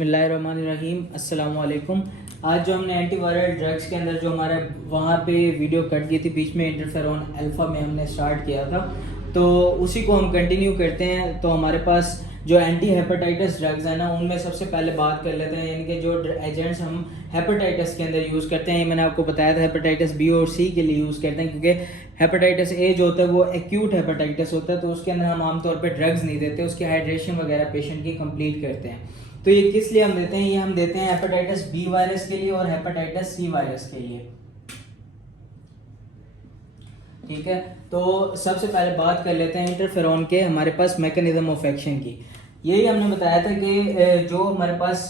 बिस्मिल्लाहिर्रहमानिर्रहीम अस्सलाम वालेकुम। आज जो हमने एंटीवायरल ड्रग्स के अंदर जो हमारे वहाँ पे वीडियो कट गई थी बीच में, इंटरफेरॉन अल्फ़ा में हमने स्टार्ट किया था, तो उसी को हम कंटिन्यू करते हैं। तो हमारे पास जो एंटी हेपेटाइटिस ड्रग्स है ना, उनमें सबसे पहले बात कर लेते हैं इनके जो एजेंट्स हम हेपेटाइटिस के अंदर यूज़ करते हैं। ये मैंने आपको बताया था हेपेटाइटिस बी और सी के लिए यूज़ करते हैं, क्योंकि हेपेटाइटिस ए जो होता है वो एक्यूट हेपेटाइटिस होता है, तो उसके अंदर हम आमतौर पर ड्रग्स नहीं देते, उसकी हाइड्रेशन वगैरह पेशेंट की कंप्लीट करते हैं। तो ये किस लिए हम देते हैं? ये हम देते हैं हेपेटाइटिस बी वायरस के लिए और हेपेटाइटिस सी वायरस के लिए। ठीक है, तो सबसे पहले बात कर लेते हैं इंटरफेरॉन के हमारे पास मैकेनिज्म ऑफ एक्शन की। यही हमने बताया था कि जो हमारे पास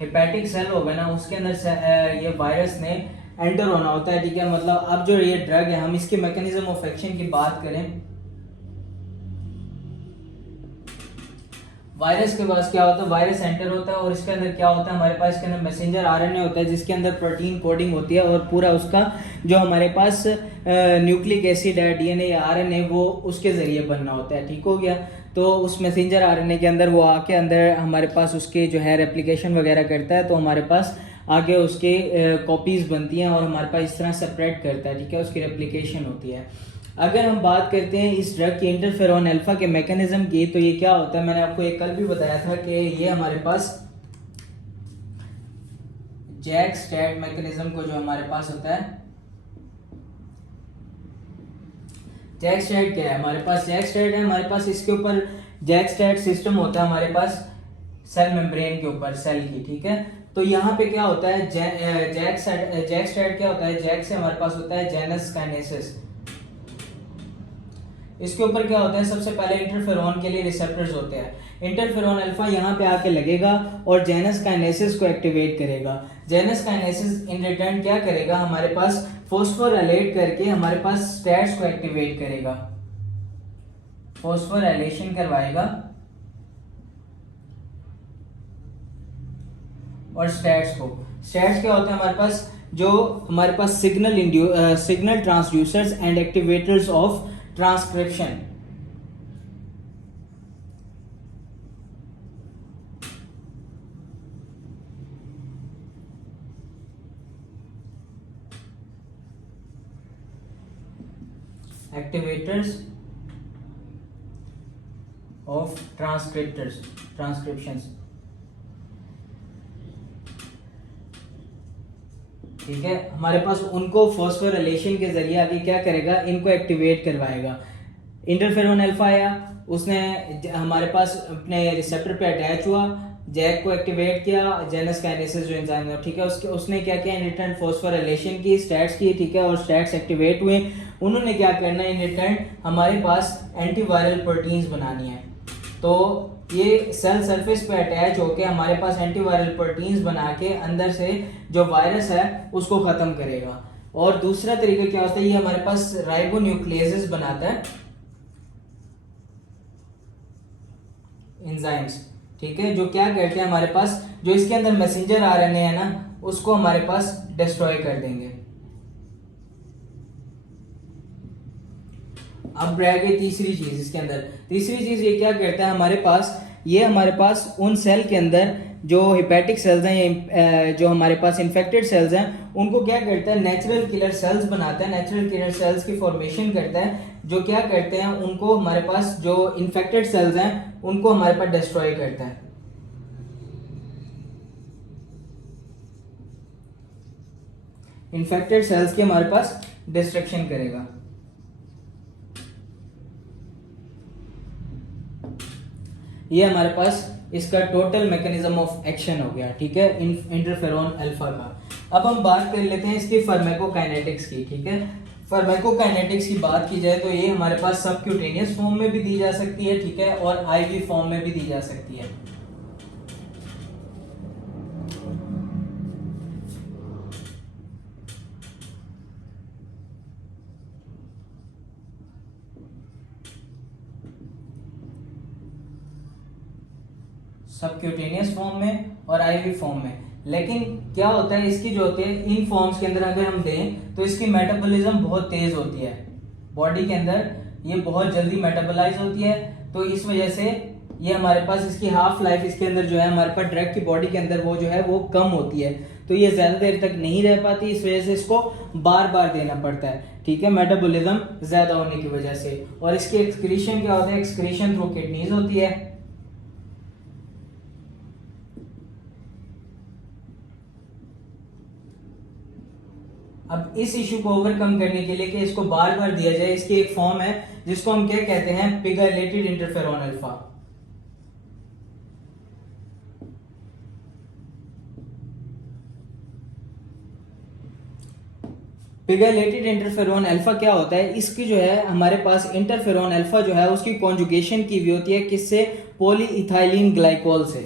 हेपेटिक सेल होगा ना, उसके अंदर ये वायरस ने एंटर होना होता है। ठीक है, मतलब अब जो ये ड्रग है, हम इसके मैकेनिज्म ऑफ एक्शन की बात करें, वायरस के पास क्या होता है, वायरस एंटर होता है और इसके अंदर क्या होता है, हमारे पास इसके अंदर मैसेंजर आरएनए होता है जिसके अंदर प्रोटीन कोडिंग होती है, और पूरा उसका जो हमारे पास न्यूक्लिक एसिड है, डीएनए या आरएनए, वो उसके जरिए बनना होता है। ठीक हो गया, तो उस मैसेंजर आरएनए के अंदर वो आके अंदर हमारे पास उसके जो है रेप्लिकेशन वगैरह करता है, तो हमारे पास आगे उसके कॉपीज बनती हैं और हमारे पास इस तरह सेपरेट करता है। ठीक है, उसकी रेप्लिकेशन होती है। अगर हम बात करते हैं इस ड्रग की इंटरफेरॉन अल्फा के मैकेनिज्म की, तो ये क्या होता है, मैंने आपको एक कल भी बताया था कि ये हमारे पास जैक स्टैट मैकेनिज्म को जो हमारे पास होता है, जैक स्टैट क्या है हमारे पास, जैक स्टैट है हमारे पास, इसके ऊपर जैक स्टैट सिस्टम होता है हमारे पास सेल मेम्ब्रेन के ऊपर सेल की। ठीक है, तो यहाँ पे क्या होता है, जैक स्टैट क्या होता है, जैक से हमारे पास होता है जेनस काइनेसिस। इसके ऊपर क्या होता है, सबसे पहले इंटरफेरॉन के लिए रिसेप्टर्स होते हैं। इंटरफेरॉन अल्फा यहाँ पे आके लगेगा और जेनस काइनेसिस को एक्टिवेट करेगा। जेनस काइनेसिस इन रिटर्न क्या करेगा, हमारे पास फॉस्फोराइलेट करके हमारे पास स्टैट्स को एक्टिवेट करेगा, फॉस्फोराइलेशन करवाएगा और स्टैट्स क्या होता है हमारे पास, जो हमारे पास signal transducers and activators of transcription. Activators of transcriptions. ठीक है, हमारे पास उनको फॉस्फोराइलेशन के जरिए आगे क्या करेगा, इनको एक्टिवेट करवाएगा। इंटरफेरॉन अल्फा आया, उसने हमारे पास अपने रिसेप्टर पे अटैच हुआ, जैक को एक्टिवेट किया, जेनस काइनेसिस जो एंजाइम है, ठीक है, उसने क्या किया, इन रिटर्न फॉस्फोराइलेशन की, स्टैट्स की। ठीक है, और स्टैट्स एक्टिवेट हुए, उन्होंने क्या करना है, इन रिटर्न हमारे पास एंटीवायरल प्रोटीन्स बनानी है। तो ये सेल सरफेस पे अटैच होके हमारे पास एंटीवायरल प्रोटीन्स बना के अंदर से जो वायरस है उसको खत्म करेगा। और दूसरा तरीका क्या होता है, ये हमारे पास राइबोन्यूक्लियेसेस बनाता है, एंजाइम्स। ठीक है, जो क्या करते हैं, हमारे पास जो इसके अंदर मैसेंजर आरएनए है ना, उसको हमारे पास डिस्ट्रॉय कर देंगे। अब रह गई तीसरी चीज इसके अंदर। तीसरी चीज ये क्या करता है, हमारे पास उन सेल के अंदर जो हिपैटिक सेल्स हैं, जो हमारे पास इन्फेक्टेड सेल्स हैं, उनको क्या करता है, नेचुरल किलर सेल्स बनाता है, नेचुरल किलर सेल्स की फॉर्मेशन करता है, जो क्या करते हैं, उनको हमारे पास जो इन्फेक्टेड सेल्स हैं उनको हमारे पास डिस्ट्रॉय करता है। इन्फेक्टेड सेल्स की हमारे पास डिस्ट्रक्शन करेगा। ये हमारे पास इसका टोटल मैकेनिज्म ऑफ एक्शन हो गया। ठीक है, इंटरफेरॉन अल्फा का। अब हम बात कर लेते हैं इसकी फार्माकोकाइनेटिक्स की। ठीक है, फार्माकोकाइनेटिक्स की बात की जाए तो ये हमारे पास सबक्यूटेनियस फॉर्म में भी दी जा सकती है, ठीक है, और आईवी फॉर्म में भी दी जा सकती है। सबक्यूटेनियस फॉर्म में और आईवी फॉर्म में। लेकिन क्या होता है, इसकी जो होती है, इन फॉर्म्स के अंदर अगर हम दें तो इसकी मेटाबॉलिज्म बहुत तेज होती है, बॉडी के अंदर ये बहुत जल्दी मेटाबोलाइज होती है, तो इस वजह से ये हमारे पास इसकी हाफ लाइफ इसके अंदर जो है हमारे पास ड्रग की बॉडी के अंदर वो जो है वो कम होती है, तो ये ज़्यादा देर तक नहीं रह पाती, इस वजह से इसको बार बार देना पड़ता है, ठीक है, मेटाबॉलिज्म ज़्यादा होने की वजह से। और इसकी एक्सक्रीशन क्या होता है, एक्सक्रीशन थ्रू किडनीज होती है। अब इस इशू को ओवरकम करने के लिए कि इसको बार बार दिया जाए, इसकी एक फॉर्म है जिसको हम क्या कहते हैं, पिगलेटेड इंटरफेरॉन अल्फा। पिगलेटेड इंटरफेरॉन अल्फा क्या होता है, इसकी जो है हमारे पास इंटरफेरॉन अल्फा जो है उसकी कॉन्जुगेशन की हुई होती है किससे, पॉलीइथाइलिन ग्लाइकोल से।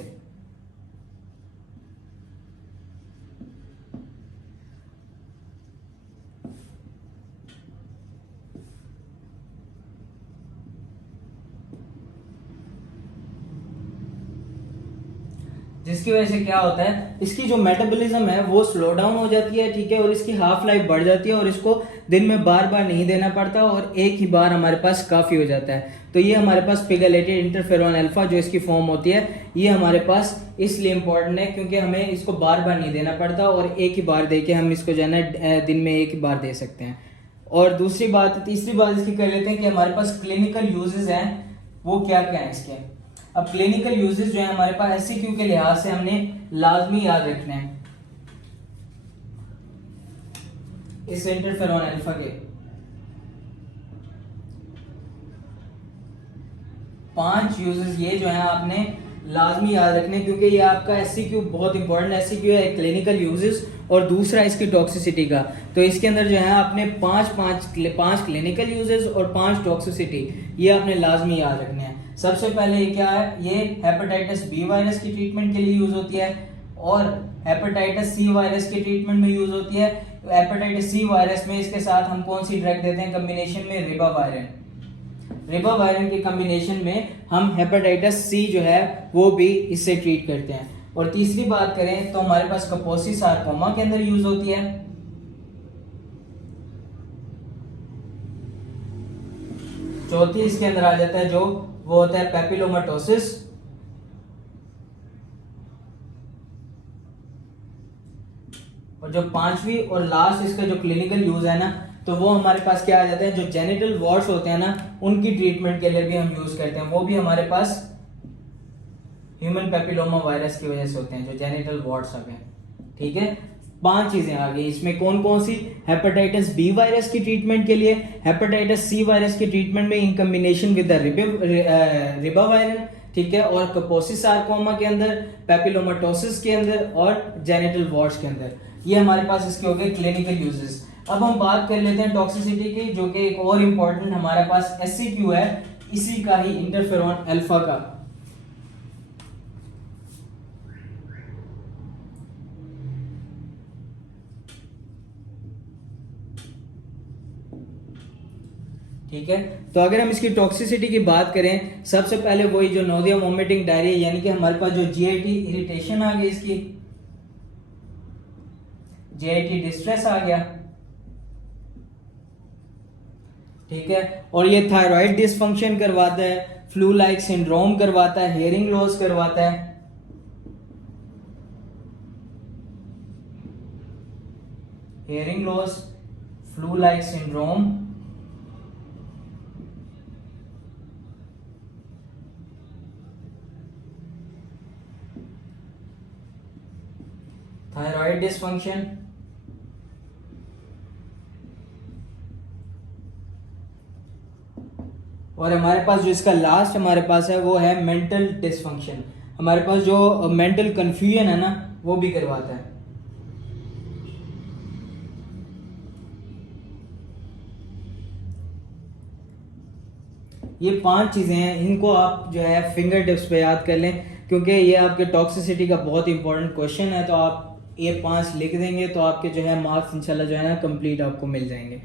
जिसकी वजह से क्या होता है, इसकी जो मेटाबॉलिज्म है वो स्लो डाउन हो जाती है, ठीक है, और इसकी हाफ लाइफ बढ़ जाती है और इसको दिन में बार बार नहीं देना पड़ता और एक ही बार हमारे पास काफ़ी हो जाता है। तो ये हमारे पास पिगलेटेड इंटरफेरॉन अल्फा जो इसकी फॉर्म होती है, ये हमारे पास इसलिए इम्पोर्टेंट है क्योंकि हमें इसको बार बार नहीं देना पड़ता और एक ही बार दे के हम इसको जो है ना दिन में एक ही बार दे सकते हैं। और दूसरी बात, तीसरी बात इसकी कर लेते हैं कि हमारे पास क्लिनिकल यूजेस हैं, वो क्या क्या है इसके। अब क्लिनिकल यूजेस जो है हमारे पास एससीक्यू के लिहाज से हमने लाजमी याद रखना है इस इंटरफेरॉन अल्फा के 5 यूजेस, ये जो है आपने लाजमी याद रखने, क्योंकि ये आपका एससीक्यू बहुत इंपॉर्टेंट एससीक्यू है, क्लिनिकल यूजेस और दूसरा इसकी टॉक्सिसिटी का। तो इसके अंदर जो है आपने 5 क्लिनिकल यूजेस और 5 टॉक्सिसिटी, ये आपने लाजमी याद रखने हैं। सबसे पहले ये क्या है, ये हेपेटाइटिस बी वायरस की ट्रीटमेंट के लिए यूज होती है और हेपेटाइटिस सी वायरस की ट्रीटमेंट में यूज होती है। हेपेटाइटिस सी वायरस में इसके साथ हम कौन सी ड्रग देते हैं कॉम्बिनेशन में, रिबावायरिन के कॉम्बिनेशन में हम हेपेटाइटिस सी जो है वो भी इससे ट्रीट करते हैं। और तीसरी बात करें तो हमारे पास कपोसी सार्कोमा के अंदर यूज होती है। चौथी इसके अंदर आ जाता है जो वो होता है पेपिलोमाटोसिस। और जो पांचवी और लास्ट इसका जो क्लिनिकल यूज है ना, तो वो हमारे पास क्या आ जाते हैं, जो जेनिटल वॉर्ड्स होते हैं ना, उनकी ट्रीटमेंट के लिए भी हम यूज करते हैं, वो भी हमारे पास ह्यूमन पेपिलोमा वायरस की वजह से होते हैं, जो जेनिटल वॉर्ड्स हैं, ठीक है। 5 चीजें आ गई इसमें, कौन कौन सी, हेपेटाइटिस बी वायरस की ट्रीटमेंट के लिए, हेपेटाइटिस सी वायरस की ट्रीटमेंट में इन कॉम्बिनेशन विद रिबावायरिन, ठीक है, और कपोसी सार्कोमा के अंदर, पेपिलोमाटोसिस के अंदर और जेनिटल वॉर्ड्स के अंदर। ये हमारे पास इसके हो गए क्लिनिकल यूजेस। अब हम बात कर लेते हैं टॉक्सिसिटी की, जो कि एक और इम्पोर्टेंट हमारे पास एससीक्यू है इसी का ही, इंटरफेरॉन अल्फा का। ठीक है, तो अगर हम इसकी टॉक्सिसिटी की बात करें, सबसे पहले वही जो नोजिया, वोमिटिंग, डायरिया, यानी कि हमारे पास जो जीआईटी इरिटेशन आ गई, इसकी जीआईटी डिस्ट्रेस आ गया, ठीक है, और ये थायराइड डिसफंक्शन करवाता है, फ्लू लाइक सिंड्रोम करवाता है, हियरिंग लॉस करवाता है, hearing loss, flu like syndrome, thyroid dysfunction, और हमारे पास जो इसका लास्ट हमारे पास है वो है मेंटल डिसफंक्शन। हमारे पास जो मेंटल कंफ्यूजन है ना, वो भी करवाता है। ये 5 चीजें हैं, इनको आप जो है फिंगर टिप्स पे याद कर लें, क्योंकि ये आपके टॉक्सिसिटी का बहुत इंपॉर्टेंट क्वेश्चन है। तो आप ये 5 लिख देंगे तो आपके जो है मार्क्स इंशाल्लाह जो है ना कंप्लीट आपको मिल जाएंगे।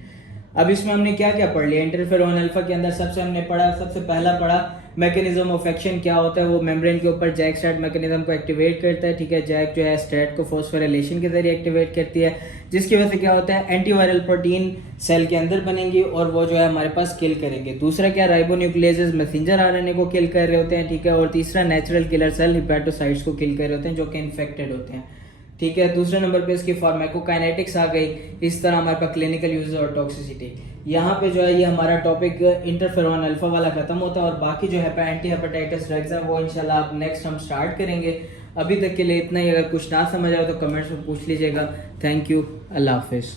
अब इसमें हमने क्या क्या पढ़ लिया इंटरफेरोन अल्फा के अंदर। सबसे पहला पढ़ा मैकेनिज्म ऑफ एक्शन क्या होता है। वो मेम्ब्रेन के ऊपर जैक स्ट्रैट मैकेनिज्म को एक्टिवेट करता है, ठीक है। जैक जो है स्ट्रैट को फॉस्फोराइलेशन के जरिए एक्टिवेट करती है, जिसकी वजह से क्या होता है एंटीवायरल प्रोटीन सेल के अंदर बनेंगी और वो जो है हमारे पास किल करेंगे। दूसरा क्या, राइबोन्यूक्लियेजेस मैसेंजर आरएनए को किल कर रहे होते हैं, ठीक है। और तीसरा नेचुरल किलर सेल हिपैटोसाइट्स को किल कर रहे होते हैं जो कि इन्फेक्टेड होते हैं, ठीक है। दूसरे नंबर पे इसकी फार्माकोकाइनेटिक्स आ गई। इस तरह हमारे पास क्लिनिकल यूजेस और टॉक्सिसिटी। यहाँ पे जो है ये हमारा टॉपिक इंटरफेरोन अल्फा वाला खत्म होता है और बाकी जो है एंटी हेपेटाइटिस ड्रग्स है वो इंशाल्लाह आप नेक्स्ट हम स्टार्ट करेंगे। अभी तक के लिए इतना ही। अगर कुछ ना समझ आए तो कमेंट्स में पूछ लीजिएगा। थैंक यू, अल्लाह हाफिज़।